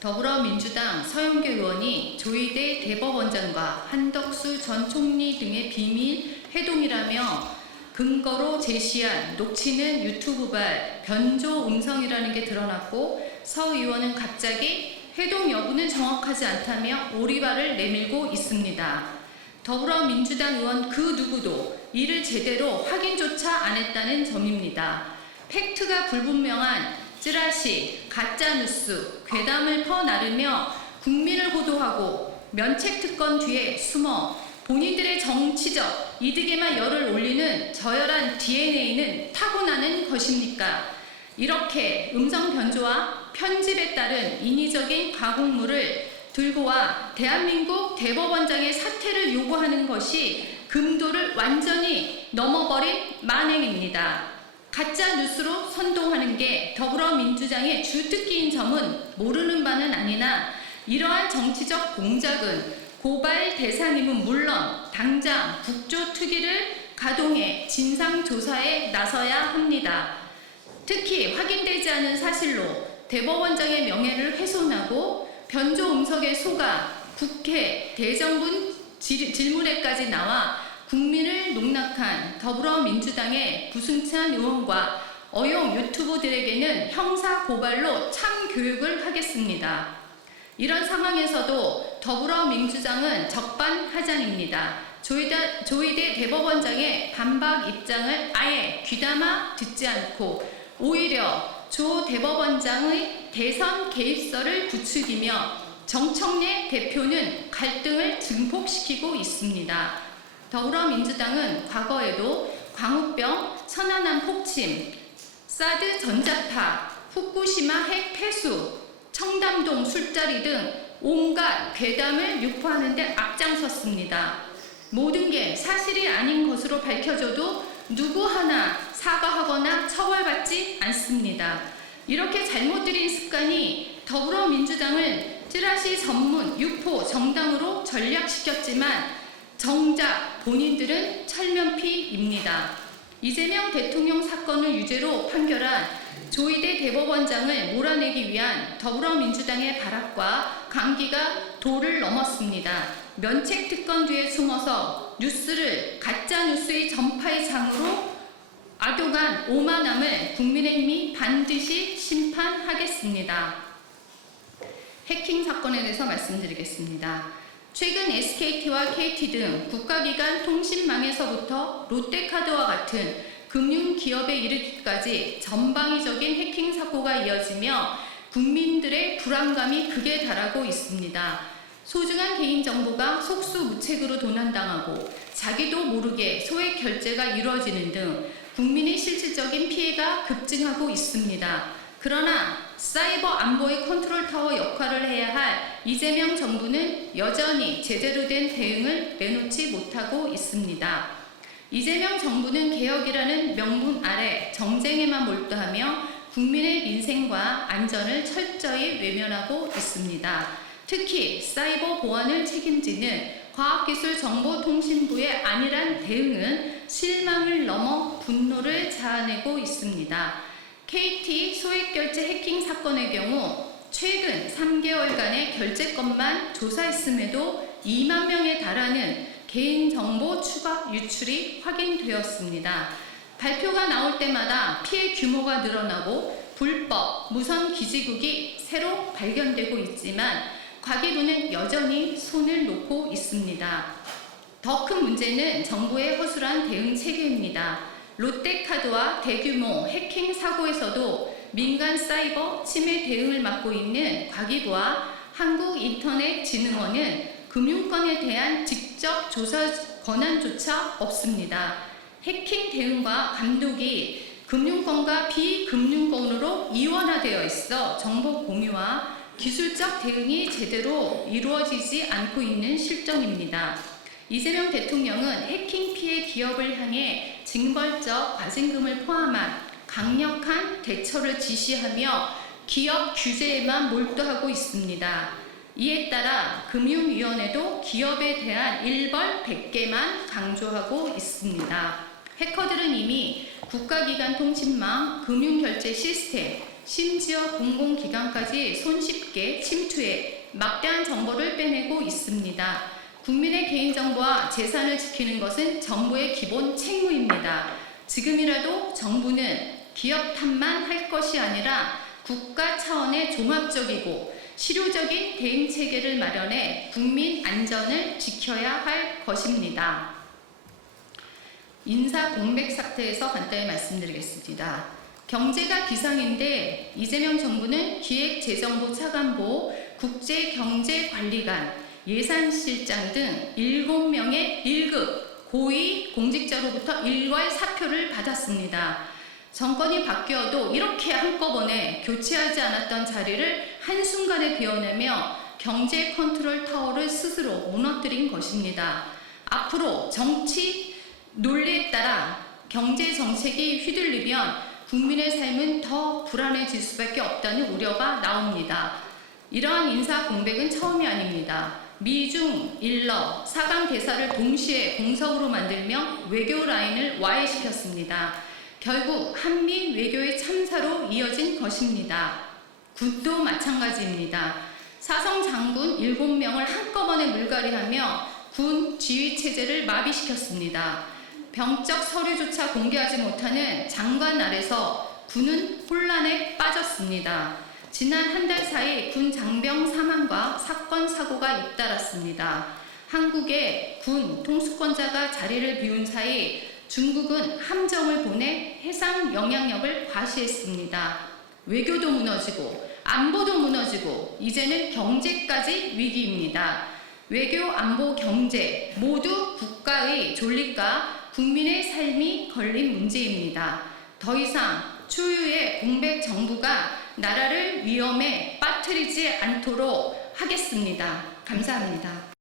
더불어민주당 서영교 의원이 조희대 대법원장과 한덕수 전 총리 등의 비밀 회동이라며 근거로 제시한 녹취는 유튜브발 변조 음성이라는 게 드러났고, 서 의원은 갑자기 회동 여부는 정확하지 않다며 오리발을 내밀고 있습니다. 더불어민주당 의원 그 누구도 이를 제대로 확인조차 안 했다는 점입니다. 팩트가 불분명한 찌라시, 가짜뉴스, 괴담을 퍼나르며 국민을 호도하고 면책특권 뒤에 숨어 본인들의 정치적 이득에만 열을 올리는 저열한 DNA는 타고나는 것입니까? 이렇게 음성 변조와 편집에 따른 인위적인 가공물을 들고 와 대한민국 대법원장의 사퇴를 요구하는 것이 금도를 완전히 넘어버린 만행입니다. 가짜 뉴스로 선동하는 게 더불어민주당의 주특기인 점은 모르는 바는 아니나, 이러한 정치적 공작은 고발 대상임은 물론 당장 국조특위를 가동해 진상조사에 나서야 합니다. 특히 확인되지 않은 사실로 대법원장의 명예를 훼손하고 변조 음성에 속아 국회 대정부 질문회까지 나와 국민을 농락한 더불어민주당의 부승찬 의원과 어용 유튜버들에게는 형사 고발로 참교육을 하겠습니다. 이런 상황에서도 더불어민주당은 적반하장입니다. 조희대 대법원장의 반박 입장을 아예 귀담아 듣지 않고 오히려 조 대법원장의 대선 개입설을 부추기며 정청래 대표는 갈등을 증폭시키고 있습니다. 더불어민주당은 과거에도 광우병, 천안함 폭침, 사드 전자파, 후쿠시마 핵 폐수, 청담동 술자리 등 온갖 괴담을 유포하는 데 앞장섰습니다. 모든 게 사실이 아닌 것으로 밝혀져도 누구 하나 사과하거나 처벌받지 않습니다. 이렇게 잘못 들인 습관이 더불어민주당을 찌라시 전문 유포 정당으로 전락시켰지만 정작 본인들은 철면피입니다. 이재명 대통령 사건을 유죄로 판결한 조희대 대법원장을 몰아내기 위한 더불어민주당의 발악과 강기가 도를 넘었습니다. 면책특권 뒤에 숨어서 뉴스를 가짜뉴스의 전파의 장으로 악용한 오만함을 국민의힘이 반드시 심판하겠습니다. 해킹 사건에 대해서 말씀드리겠습니다. 최근 SKT와 KT 등 국가기관 통신망에서부터 롯데카드와 같은 금융기업에 이르기까지 전방위적인 해킹 사고가 이어지며 국민들의 불안감이 극에 달하고 있습니다. 소중한 개인정보가 속수무책으로 도난당하고 자기도 모르게 소액 결제가 이루어지는 등 국민의 실질적인 피해가 급증하고 있습니다. 그러나 사이버 안보의 컨트롤타워 역할을 해야 할 이재명 정부는 여전히 제대로 된 대응을 내놓지 못하고 있습니다. 이재명 정부는 개혁이라는 명분 아래 정쟁에만 몰두하며 국민의 민생과 안전을 철저히 외면하고 있습니다. 특히 사이버 보안을 책임지는 과학기술정보통신부의 안일한 대응은 실망을 넘어 분노를 자아내고 있습니다. KT 소액결제 해킹 사건의 경우 최근 3개월간의 결제건만 조사했음에도 2만 명에 달하는 개인정보 추가 유출이 확인되었습니다. 발표가 나올 때마다 피해 규모가 늘어나고 불법 무선 기지국이 새로 발견되고 있지만 과기부는 여전히 손을 놓고 있습니다. 더 큰 문제는 정부의 허술한 대응 체계입니다. 롯데카드와 대규모 해킹 사고에서도 민간 사이버 침해 대응을 맡고 있는 과기부와 한국인터넷진흥원은 금융권에 대한 직접 조사 권한조차 없습니다. 해킹 대응과 감독이 금융권과 비금융권으로 이원화되어 있어 정보 공유와 기술적 대응이 제대로 이루어지지 않고 있는 실정입니다. 이재명 대통령은 해킹 피해 기업을 향해 징벌적 과징금을 포함한 강력한 대처를 지시하며 기업 규제에만 몰두하고 있습니다. 이에 따라 금융위원회도 기업에 대한 일벌 100개만 강조하고 있습니다. 해커들은 이미 국가기관 통신망, 금융결제 시스템, 심지어 공공기관까지 손쉽게 침투해 막대한 정보를 빼내고 있습니다. 국민의 개인정보와 재산을 지키는 것은 정부의 기본 책무입니다. 지금이라도 정부는 기업 탓만 할 것이 아니라 국가 차원의 종합적이고 실효적인 대응 체계를 마련해 국민 안전을 지켜야 할 것입니다. 인사 공백 사태에서 간단히 말씀드리겠습니다. 경제가 기상인데 이재명 정부는 기획재정부 차관보, 국제경제관리관, 예산실장 등 7명의 1급 고위 공직자로부터 일괄 사표를 받았습니다. 정권이 바뀌어도 이렇게 한꺼번에 교체하지 않았던 자리를 한순간에 비워내며 경제 컨트롤 타워를 스스로 무너뜨린 것입니다. 앞으로 정치 논리에 따라 경제 정책이 휘둘리면 국민의 삶은 더 불안해질 수밖에 없다는 우려가 나옵니다. 이러한 인사 공백은 처음이 아닙니다. 미중, 일러, 4강 대사를 동시에 공석으로 만들며 외교 라인을 와해시켰습니다. 결국 한미 외교의 참사로 이어진 것입니다. 군도 마찬가지입니다. 사성 장군 7명을 한꺼번에 물갈이하며 군 지휘체제를 마비시켰습니다. 병적 서류조차 공개하지 못하는 장관 아래서 군은 혼란에 빠졌습니다. 지난 한 달 사이 군 장병 사망과 사건 사고가 잇따랐습니다. 한국의 군 통수권자가 자리를 비운 사이 중국은 함정을 보내 해상 영향력을 과시했습니다. 외교도 무너지고 안보도 무너지고 이제는 경제까지 위기입니다. 외교, 안보, 경제 모두 국가의 존립과 국민의 삶이 걸린 문제입니다. 더 이상 초유의 공백 정부가 나라를 위험에 빠뜨리지 않도록 하겠습니다. 감사합니다.